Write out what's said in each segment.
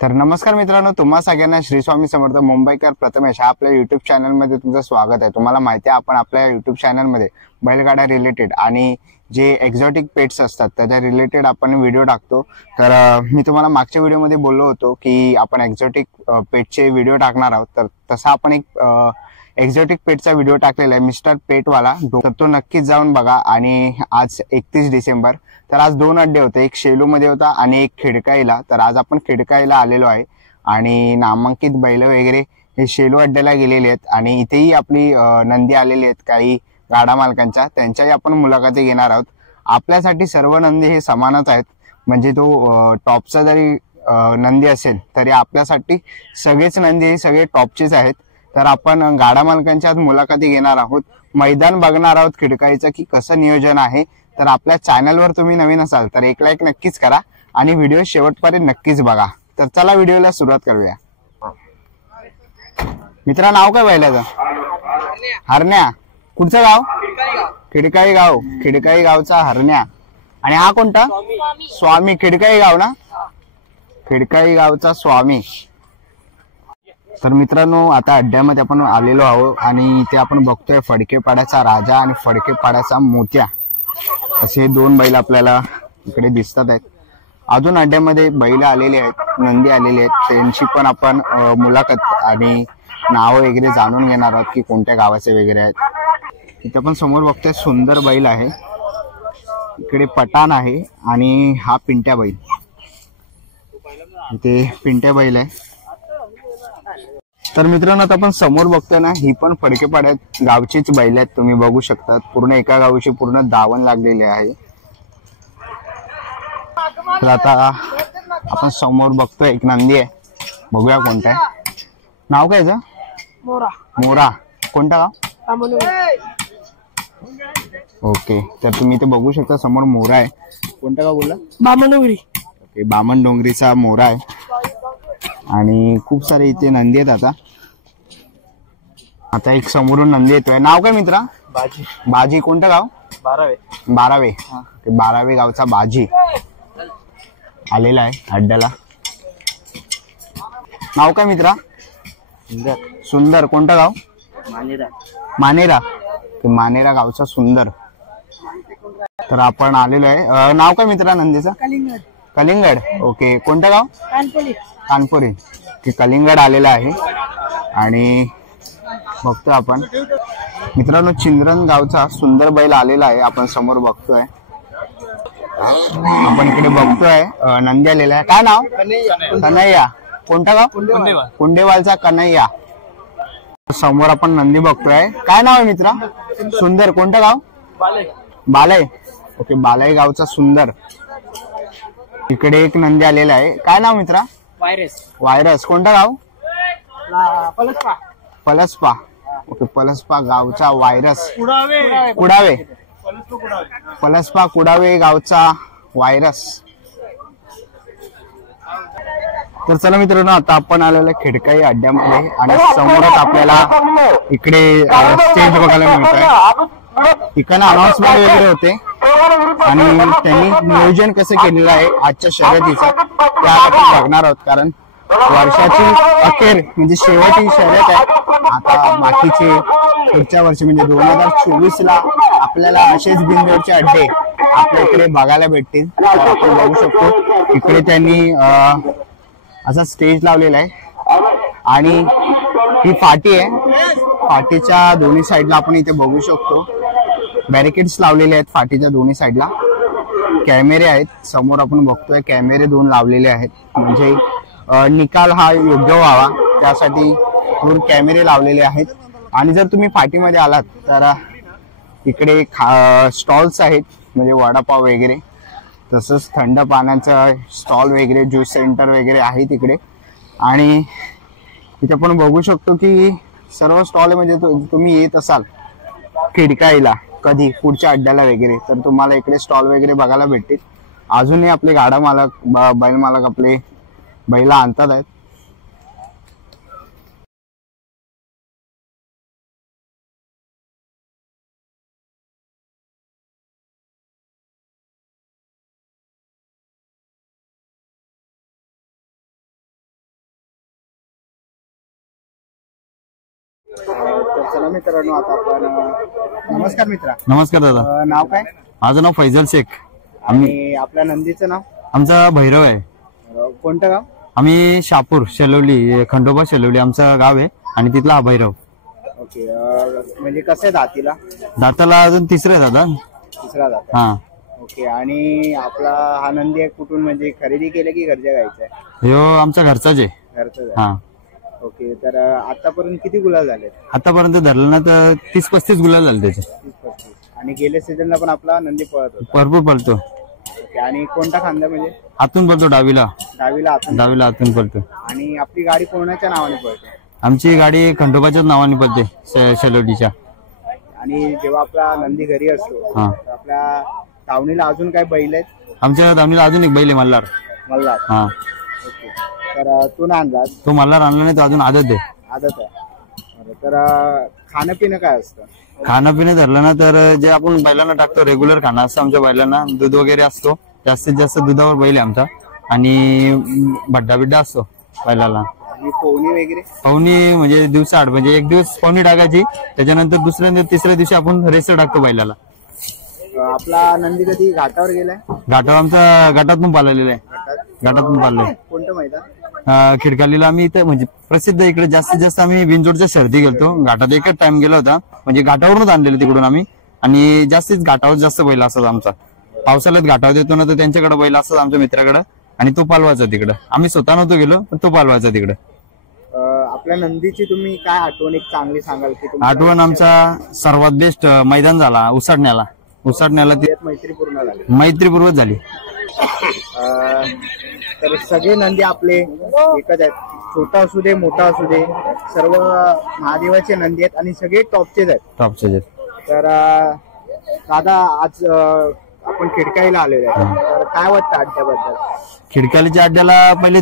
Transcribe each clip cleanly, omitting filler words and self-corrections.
तर नमस्कार मित्रांनो, तुम्हा सगळ्यांना श्री स्वामी समर्थ मुंबईकर प्रथमेश हा आपल्या युट्यूब चॅनलमध्ये तुमचं स्वागत आहे। तुम्हाला माहिती आहे आपण आपल्या युट्यूब चॅनलमध्ये बैलगाड्या रिलेटेड आणि जे एक्झॉटिक पेट्स असतात त्याच्या रिलेटेड आपण व्हिडिओ टाकतो। तर मी तुम्हाला मागच्या व्हिडिओमध्ये बोललो होतो की आपण एक्झॉटिक पेटचे व्हिडिओ टाकणार आहोत। तर तसा आपण एक एक्झॉटिक पेटचा व्हिडिओ टाकलेला आहे मिस्टर पेटवाला, तर तो नक्कीच जाऊन बघा। आणि आज 31 डिसेंबर, तर आज दोन अड्डे होते, एक शेलू मध्ये होता आणि एक खिडकाईला। तर आज आपण खिडकाईला आलेलो आहे आणि नामांकित बैल वगैरे हे शेलू अड्ड्याला गेलेले आहेत आणि इथेही आपली नंदी आलेली आहेत काही गाडा मालकांच्या, त्यांच्याही आपण मुलाखती घेणार आहोत। आपल्यासाठी सर्व नंदी हे समानच आहेत, म्हणजे तो टॉपचा जरी नंदी असेल तरी आपल्यासाठी सगळेच नंदी हे सगळे टॉपचेच आहेत। तर आपण गाडा मालकांच्या मुलाखती घेणार आहोत, मैदान बघणार आहोत खिडकाईचं की कसं नियोजन आहे। तर आपल्या चॅनलवर तुम्ही नवीन असाल तर एक लाईक नक्कीच करा आणि व्हिडिओ शेवटपर्यंत नक्कीच बघा। तर चला व्हिडिओला सुरुवात करूया। मित्रा, नाव काय बैलाचं? हरण्या। कुठचं गाव? खिडकाई गाव। खिडकाई गावचा हरण्या। आणि हा कोणता? स्वामी। खिडकाई गाव ना? खिडकाई गावचा स्वामी। तर मित्रांनो, आता अड्ड्यामध्ये आपण आलेलो आहोत आणि इथे आपण बघतोय फडकेपाड्याचा राजा आणि फडकेपाड्याचा मोत्या असे दोन बैल आपल्याला इकडे दिसतात आहेत। अजून अड्ड्यामध्ये बैल आलेले आहेत, नंदी आलेले आहेत, त्यांची पण आपण मुलाखत आणि नाव वगैरे जाणून घेणार आहोत की कोणत्या गावाचे वगैरे आहेत। इथे आपण समोर बघतोय सुंदर बैल आहे, इकडे पठाण आहे आणि हा पिंट्या बैल, इथे पिंट्या बैल आहे। तर मित्रांनो, आता आपण समोर बघतोय ना, ही पण फडकेपाड्यात गावचीच बैल आहेत, तुम्ही बघू शकता। पूर्ण एका गावची पूर्ण दावण लागलेली आहे। तर आता आपण समोर बघतोय एक नंदी आहे, बघूया कोणता आहे। नाव काय याचं? मोरा। मोरा। कोणता गाव? ओके, तर तुम्ही इथे बघू शकता समोर मोरा आहे। कोणता गाव बोलला? बामणडोंगरी। ओके, बामणडोंगरीचा मोरा आहे आणि खूप सारे इथे नंदी आहेत। आता एक समोरून नंदी येतोय। नाव काय मित्रा? बाजी। बाजी। कोणतं गाव? बारावे। बारावे। बारावे गावचा बाजी आलेला आहे अड्ड्याला। नाव काय मित्रा? सुंदर। सुंदर। कोणतं गाव? मानेरा। मानेरा। मानेरा गावचा सुंदर। तर आपण आलेलो आहे। नाव काय मित्रा नंदीचं? कलिंगड। कलिंगड। ओके, कोणतं गाव? कानपुरी। कानपुरी। कलिंगड आलेला आहे आणि बघतोय आपण मित्रांनो चिंद्रन गावचा सुंदर बैल आलेला आहे, आपण समोर बघतोय। आपण इकडे बघतोय नंदी आलेला आहे। काय नाव? कन्हैया। कोणता गाव? कुंडेवालचा कन्हैया। समोर आपण नंदी बघतोय। काय नाव आहे मित्रा? सुंदर। कोणतं गाव? बालय। ओके, बालय गावचा सुंदर। इकडे एक नंदी आलेला आहे। काय नाव मित्रा? वायरस। वायरस। कोणतं गाव? पलसपा। पलसपा। ओके, पलसपा गावचा वायरस। कुडावे। पलसपा कुडावे गावचा वायरस। तर चला मित्रांनो, आता आपण आलेलो खिडकाई अड्ड्यामध्ये आणि समोरच आपल्याला इकडे स्टेज बघायला मिळतोय। इकडे अनाउन्समेंट वगैरे होते आणि त्यांनी नियोजन कसं केलेलं आहे आजच्या शर्यतीचं त्या आपण बघणार आहोत, कारण वर्षाची अखेर म्हणजे शेवटची शर्यत आहे। आता बाकीचे पुढच्या वर्षी म्हणजे 2024ला आपल्याला असेच बिनजोडचे अड्डे आपल्या इकडे बघायला भेटतील। आपण बघू शकतो इकडे त्यांनी असा स्टेज लावलेला आहे आणि ही फाटी आहे। फाटीच्या दोन्ही साईडला आपण इथे बघू शकतो बॅरिकेड्स लावलेले आहेत। फाटीच्या दोन्ही साईडला कॅमेरे आहेत, समोर आपण बघतोय कॅमेरे दोन लावलेले आहेत, म्हणजे निकाल हा योग्य व्हावा त्यासाठी दूर कॅमेरे लावलेले आहेत। आणि जर तुम्ही फाटीमध्ये आलात तर इकडे स्टॉल्स आहेत, म्हणजे वडापाव वगैरे, तसंच थंड पाण्याचा स्टॉल वगैरे, ज्यूस सेंटर वगैरे आहे तिकडे। आणि इथे आपण बघू शकतो की सर्व स्टॉल, म्हणजे तुम्ही येत असाल खिडकाईला कधी पुढच्या अड्ड्याला वगैरे तर तुम्हाला इकडे स्टॉल वगैरे बघायला भेटतील। अजूनही आपले गाडा मालक बैल मालक आपले बैला आणतात आहेत। तर चला मित्रांनो, आता आपण नमस्कार मित्रा. नमस्कार दादा. नाव काय? माझं नाव फैजल शेख. आणि आपल्या नंदीचं नाव? आमचा भैरव आहे. कोणतं गाव? आम्ही शापूर शेलवली, खंडोबा शेलवली आमचं गाव आहे आणि तिथला हा भैरव. ओके. म्हणजे कसं आहे दातीला? दाताला अजून तिसरं आहे दादा. तिसरा दात. हा. ओके. आणि आपला हा नंदी आहे कुठून, म्हणजे खरेदी केलं की घरच्या गायचा आहे? ह्यो आमच्या घरचाच आहे. घरचाच हा. आहे. ओके. तर आतापर्यंत किती गुलाल झाले? आतापर्यंत धरलं ना तर 30-35 गुलाल झाले त्याचे. 30-35. आणि गेल्या सीझनला पण आपला नंदी पळत होता? भरपूर पळतो. ओके. आणि कोणता खांदा म्हणजे? आतून पळतो, डावीला. डावीला आतून पळतो. आणि आपली गाडी कोणाच्या नावाने पळते? आमची गाडी खंडोबाच्याच नावाने पळते, शेलवडीच्या. आणि जेव्हा आपला नंदी घरी असतो तर आपल्या दावणीला अजून काय बैल आहेत? आमच्या दावणीला अजून एक बैल आहे, मल्हार. हा. ओके. तर तू ना आणलास? तो मल्हार आणला नाही, तो अजून आदत आहे. आदत आहे. तर खाणं पिणं काय असतं? खाणं पिणं धरलं ना तर जे आपण बैलांना टाकतो रेग्युलर खाणं असतं आमच्या बैलांना. दूध वगैरे असतो, जास्तीत जास्त दुधावर बैल आहे आमचा. आणि भड्डा बिड्डा असतो बैलाला. आणि पवनी वगैरे? पवनी म्हणजे दिवसाआड, म्हणजे एक दिवस पवनी टाकायची, त्याच्यानंतर दुसऱ्या तिसऱ्या दिवशी आपण रेस्ट टाकतो बैलाला. आपला नंदी कधी घाटावर गेलाय? घाटावर आमचा घाटातून पाळलेला आहे. घाटातून पाळलंय. कोणतं मैदान? खिडकालीला. आम्ही इथं म्हणजे प्रसिद्ध इकडे जास्तीत जास्त आम्ही बिनजोडच्या शर्दी गेलतो. घाटात एकच टाइम गेला होता, म्हणजे घाटावरूनच आणलेलं तिकडून आम्ही. आणि जास्तीत घाटावर जास्त बैल असतात आमचा. पावसाळ्यात घाटावर देतो ना तर त्यांच्याकडे बैल असतात आमच्या मित्राकडे, आणि तो पालवायचा तिकडं. आम्ही स्वतः नव्हतो गेलो, पण तो पालवायचा तिकडं. आपल्या नंदीची तुम्ही काय आठवण एक चांगली सांगाल की? आठवण आमचा सर्वात बेस्ट मैदान झाला उसाडण्याला. मैत्रीपूर्वक झाली. तर सगळे नंदी आपले एकच आहेत, छोटा असू दे मोठा असू दे, सर्व महादेवाचे नंदी आहेत आणि सगळे टॉपचेच आहेत. तर दादा, आज आपण खिडकाईला आलेलो आहे, तर काय वाटतं अड्ड्याबद्दल? खिडकालीच्या अड्ड्याला पहिले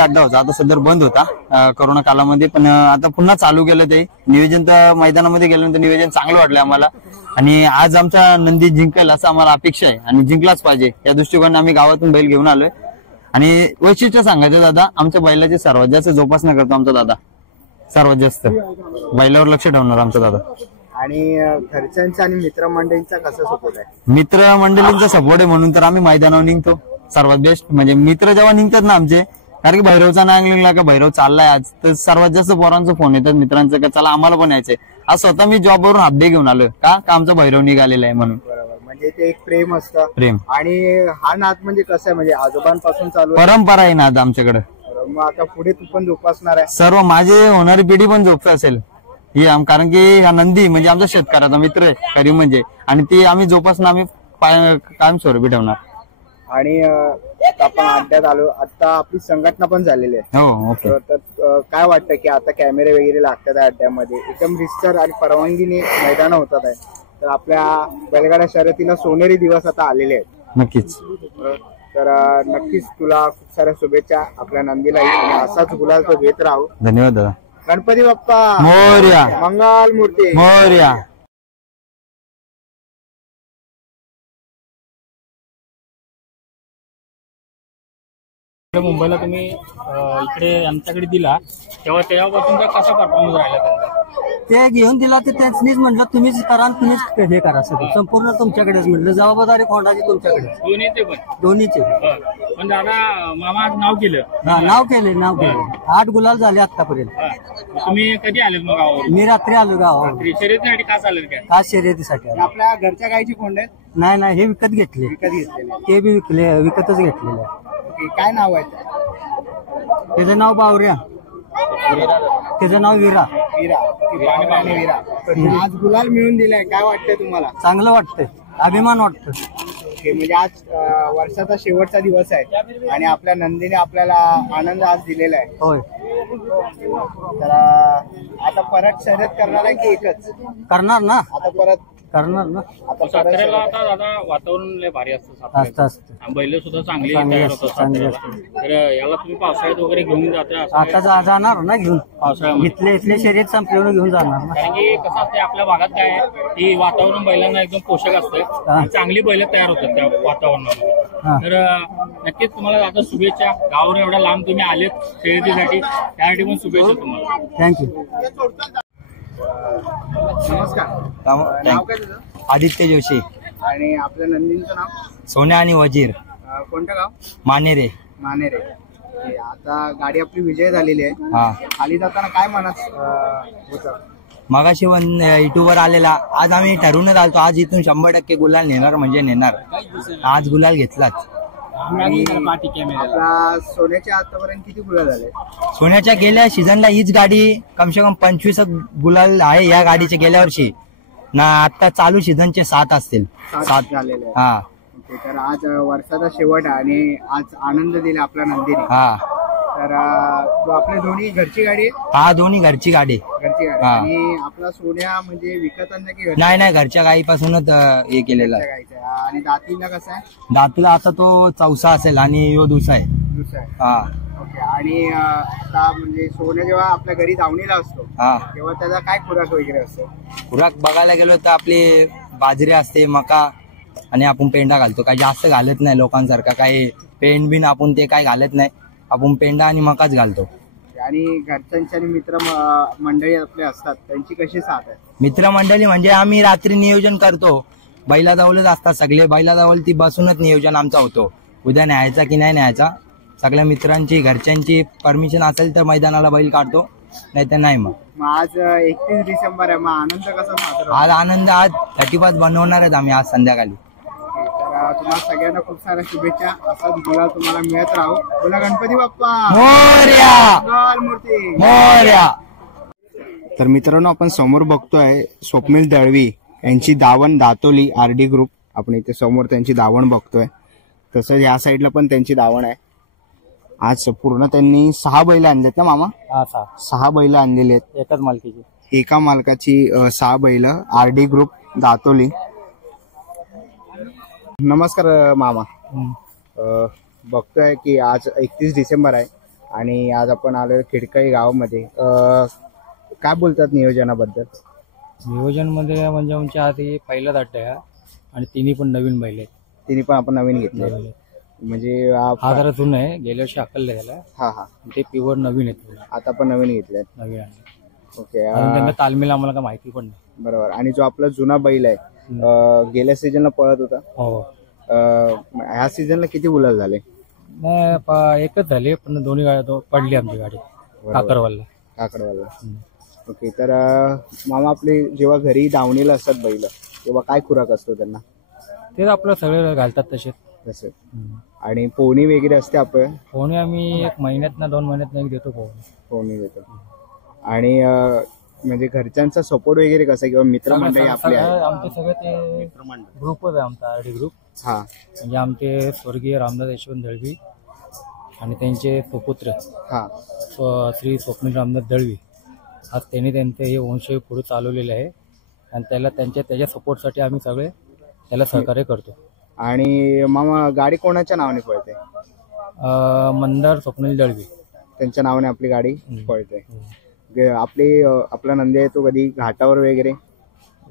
अड्डा होता, आता सध्या बंद होता कोरोना कालामध्ये, पण आता पुन्हा चालू केलं ते नियोजन. तर मैदानामध्ये गेल्यानंतर नियोजन चांगलं वाटलं आम्हाला. आणि आज आमचा नंदी जिंकेल असं आम्हाला अपेक्षा आहे, आणि जिंकलाच पाहिजे या दृष्टिकोनाने आम्ही गावातून बैल घेऊन आलोय. आणि वैशिष्ट्य सांगायचं दादा, आमच्या बैलाची सर्वात जास्त जोपासना करतो आमचा दादा. सर्वात जास्त बैलावर लक्ष ठेवणार आमचा दादा. आणि घरच्यांचा आणि मित्रमंडळींचा कसा सपोर्ट आहे? मित्रमंडळींचा सपोर्ट आहे म्हणून तर आम्ही मैदानावर निघतो. सर्वात बेस्ट म्हणजे मित्र जेव्हा निघतात ना आमचे, कारण की भैरवचा नाग निघला का भैरव चाललाय आज, तर सर्वात जास्त पोरांचा फोन येतात मित्रांचं का चला आम्हाला पण यायचंय. आज स्वतः मी जॉबवरून हाफ डे घेऊन आलो का आमचा भैरव निघालेला आहे म्हणून. म्हणजे ते एक प्रेम असतं. प्रेम. आणि हा नाद म्हणजे कसं आहे, म्हणजे आजोबांपासून चालू परंपरा आहे नाद आमच्याकडे. मग आता पुढे तू पण जोपासणार आहे? सर्व माझी होणारी पिढी पण जोपत असेल ही, कारण की हा नंदी म्हणजे आमचा शेतकऱ्याचा मित्र आहे खरी म्हणजे, आणि ती आम्ही जोपासना आम्ही कायमस्वरूपी ठेवणार. आणि आपण अड्ड्यात आलो, आता आपली संघटना पण झालेली आहे. हो. ओके. तर काय वाटतं की आता कॅमेरे वगैरे लागतात अड्ड्यामध्ये, एकदम रिस्टर आणि परवानगीने मैदान होतात आहे, तर आपल्या बैलगाड्या शर्यतीला सोनेरी दिवस आता आलेले आहेत. नक्कीच. तर नक्कीच तुला खूप साऱ्या शुभेच्छा आपल्या नंदीला, आणि असाच गुलाल तो घेत राहू. धन्यवाद दादा. गणपती बाप्पा मोरया. मंगल मूर्ती मोरया. मुंबईला तुम्ही इकडे आमच्याकडे दिला तेव्हापासून कसा परफॉर्मन्स राहिला त्यांचा? ते घेऊन दिला ते त्यांनीच म्हटलं तुम्हीच करा आणि तुम्हीच हे करा, सगळं संपूर्ण तुमच्याकडेच म्हटलं, जबाबदारी कोणाची तुमच्याकडे. दोन्हीचे. पण दादा मामा आज नाव केलं. नाव केले 8 गुलाल झाले आतापर्यंत. तुम्ही कधी आलेत मग गावावर? मी रात्री आलो गावावर. शर्यतीसाठी का चालेल काय? खास शर्यतीसाठी. आपल्या घरच्या गायची कोंड आहेत? नाही, हे विकत घेतले. ते बी विकतच घेतलेले. काय नाव आहे त्याचं? नाव बावऱ्या. त्याचं नाव विरा. आज गुलाल मिळून दिलाय, काय वाटतंय तुम्हाला? चांगलं वाटतंय, अभिमान वाटतं. म्हणजे आज वर्षाचा शेवटचा दिवस आहे आणि आपल्या नंदीने आपल्याला आनंद आज दिलेला आहे. होय. तर आता परत शर्यत करणार आहे की एकच करणार ना? आता परत करणार ना. साताऱ्याला आता दादा वातावरण लय भारी असतं, बैल सुद्धा चांगली तयार होतात. तर याला तुम्ही पावसाळ्यात वगैरे घेऊन जाता? आता जाणार ना घेऊन, पावसाळ्यामध्ये इथले शर्यत संपल्यावर घेऊन जाणार ना. कारण की कसं असतं आपल्या भागात काय आहे की वातावरण बैलांना एकदम पोषक असतं, चांगली बैल तयार होतात त्या वातावरणामध्ये. तर नक्कीच तुम्हाला आता शुभेच्छा. गावावर एवढ्या लांब तुम्ही आलेत शर्यतीसाठी, त्यासाठी पण शुभेच्छा तुम्हाला. थँक्यू. नमस्कार. नाव काय तुझं? आदित्य जोशी. आणि आपल्या नंदींचं नाव? सोन्या आणि वजीर. कोणतं गाव? मानेरे. मानेरे. आता गाडी आपली विजय झालेली आहे. हा. खाली जाताना काय मनात होतं? मगाशी युट्यूबवर आलेला. आज आम्ही ठरवूनच आलतो आज इथून 100% गुलाल नेणार म्हणजे नेणार. आज गुलाल घेतलाच. आपला सोन्याच्या आतापर्यंत किती गुलाल झाले? सोन्याच्या गेल्या सीझनला हीच गाडी कमसे कम 25 गुलाल आहे या गाडीच्या गेल्या वर्षी ना. आता चालू सीझनचे 7 असतील. 7 झालेले. हा. तर आज वर्षाचा शेवट आणि आज आनंद दिला आपल्या नंदीने. हा. तर आपल्या दोन्ही घरची गाडी आहे? हा, दोन्ही घरची गाडी. घरची गाडी. आणि आपला सोन्या म्हणजे विकत आणला की नाही, घरच्या गाईपासूनच हे केलेलं आहे. आणि दातीला कसं आहे? दातीला आता तो 4सा असेल आणि यो दुसरा आहे. दुसरा आहे. हा. ओके. आणि आता म्हणजे सोन्या जेव्हा आपल्या घरी धावणीला असतो हा, तेव्हा त्याचा काय खुराक वगैरे असतो? खुराक बघायला गेलो तर आपली बाजरी असते, मका आणि आपण पेंडा घालतो. काही जास्त घालत नाही लोकांसारखा. काही पेंड बिन आपण ते काय घालत नाही. आपण पेंडा आणि मकाच घालतो. आणि घरच्यांची आणि मित्र मंडळी आपले असतात त्यांची कशी साथ आहे? मित्रमंडळी म्हणजे आम्ही रात्री नियोजन करतो. बैलाजवळच असतात सगळे. बैलाजवळ ती बसूनच नियोजन आमचा होतो. उद्या न्यायचा की नाही न्यायचा. सगळ्या मित्रांची घरच्यांची परमिशन असेल तर मैदानाला बैल काढतो, नाही तर नाही. मग आज 31 डिसेंबर आहे. मग आनंद कसा साजरा? आज आनंद आज 35 बनवणार आहेत आम्ही आज संध्याकाळी. तर तुम्हाला सगळ्यांना खूप साऱ्या शुभेच्छा. असाच गुलाल तुम्हाला मिळत राहू. बोला गणपती बाप्पा मोरया. मंगलमूर्ती मोरया. तर मित्रांनो आपण समोर बघतोय स्वप्नील दळवी यांची दावण दातोली आरडी ग्रुप. आपण इथे समोर त्यांची दावण बघतोय. तसंच या साईडला पण त्यांची दावण आहे. आज पूर्ण त्यांनी 6 बैल आणलेत ना मामा? 6 बैल आणलेली आहेत. एकाच मालकीची. एका मालकाची 6 बैल. RD group Datoli. नमस्कार मामा. बघतोय की आज 31 डिसेंबर आहे आणि आज आपण आलो खिडकाई गावामध्ये. काय बोलतात नियोजनाबद्दल? नियोजन मध्ये म्हणजे आमच्या आधी पहिलाच अड्डा आहे आणि तिन्ही पण नवीन बैल आहेत. तिन्ही पण आपण नवीन घेतले म्हणजे हा जरा जुनं आहे. गेल्या वर्षी अकलला गेला. हा. ते प्युअर नवीन आहेत. आता पण नवीन घेतले. नवीन आणले. ओके. त्यांना तालमेल आम्हाला काय माहिती पण नाही. बरोबर. आणि जो आपला जुना बैल आहे गेल्या सीझनला पळत होता. हो. ह्या सीझनला किती गुलाल झाले? एकच झाले पण दोन्ही गाड्या पडली आमची गाडी काकडवाला. ओके. तर मामा आपले जेव्हा घरी दावणीला असतात बैल तेव्हा काय खुराक असतो त्यांना? तेच आपलं सगळे घालतात तसे. आणि पोहणी वगैरे असते आपण? पोहणी आम्ही 1 महिन्यात ना 2 महिन्यात देतो. पोहणी देतो. आणि म्हणजे घरच्यांचा सपोर्ट वगैरे कसा किंवा मित्रमंडळी आपले आमचे सगळे ते ग्रुपच आहे आमचा आरडी ग्रुप. हा. म्हणजे आमचे स्वर्गीय रामदास यशवंत दळवी आणि त्यांचे सुपुत्र श्री स्वप्नील रामदास दळवी. आज त्यांनी त्यांचे हे वंश पुढे चालवलेले आहे आणि त्याच्या सपोर्टसाठी आम्ही सगळे त्याला सहकार्य करतो. आणि मामा गाडी कोणाच्या नावाने पळते? मंदार स्वप्नील दळवी त्यांच्या नावाने आपली गाडी पळते. आपला नंदी आहे तो कधी घाटावर वगैरे?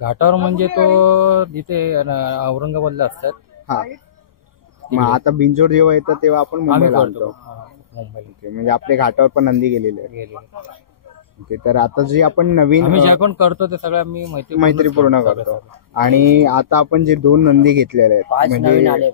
घाटावर म्हणजे तो इथे औरंगाबादला असतात. हा. मग आता बिंजोड जेव्हा येतं तेव्हा आपण मुंबईला आणतो. मुंबईला. म्हणजे आपले घाटावर पण नंदी गेलेले. ओके. तर आता जे आपण नवीन जे पण करतो ते सगळं आम्ही मैत्रीपूर्ण करतो. आणि आता आपण जे 2 नंदी घेतलेले आहेत म्हणजे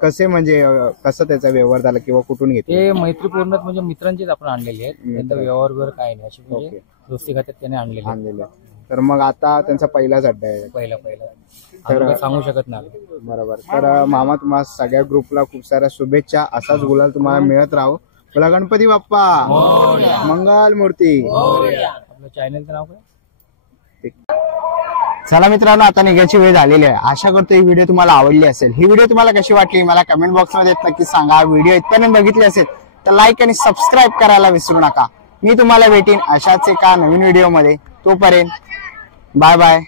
कसे म्हणजे कसं त्याचा व्यवहार झाला किंवा कुठून घेतले? ते मैत्रीपूर्ण म्हणजे मित्रांचीच आपण आणलेली आहेत. त्यांचा व्यवहार वगैरे काय नाही. अशी म्हणजे दोस्ती खात्यात त्याने आणलेले. तर मग आता त्यांचा पहिलाच अड्डा आहे. पहिला तर सांगू शकत नाही. बरोबर. तर मामा तुम्हाला सगळ्या ग्रुपला खूप साऱ्या शुभेच्छा. असाच गुलाल तुम्हाला मिळत राहू. बोला गणपती बाप्पा मंगलमूर्ती. आपलं चॅनलचं नाव काय? चला मित्रांनो आता निघायची वेळ झालेली आहे. आशा करतो ही व्हिडिओ तुम्हाला आवडली असेल. ही व्हिडिओ तुम्हाला कशी वाटली मला कमेंट बॉक्स मध्ये नक्की सांगा. व्हिडिओ इथपर्यंत बघितली असेल तर लाईक आणि सबस्क्राईब करायला विसरू नका. मी तुम्हाला भेटीन अशाच एका नवीन व्हिडिओ मध्ये. तोपर्यंत बाय बाय.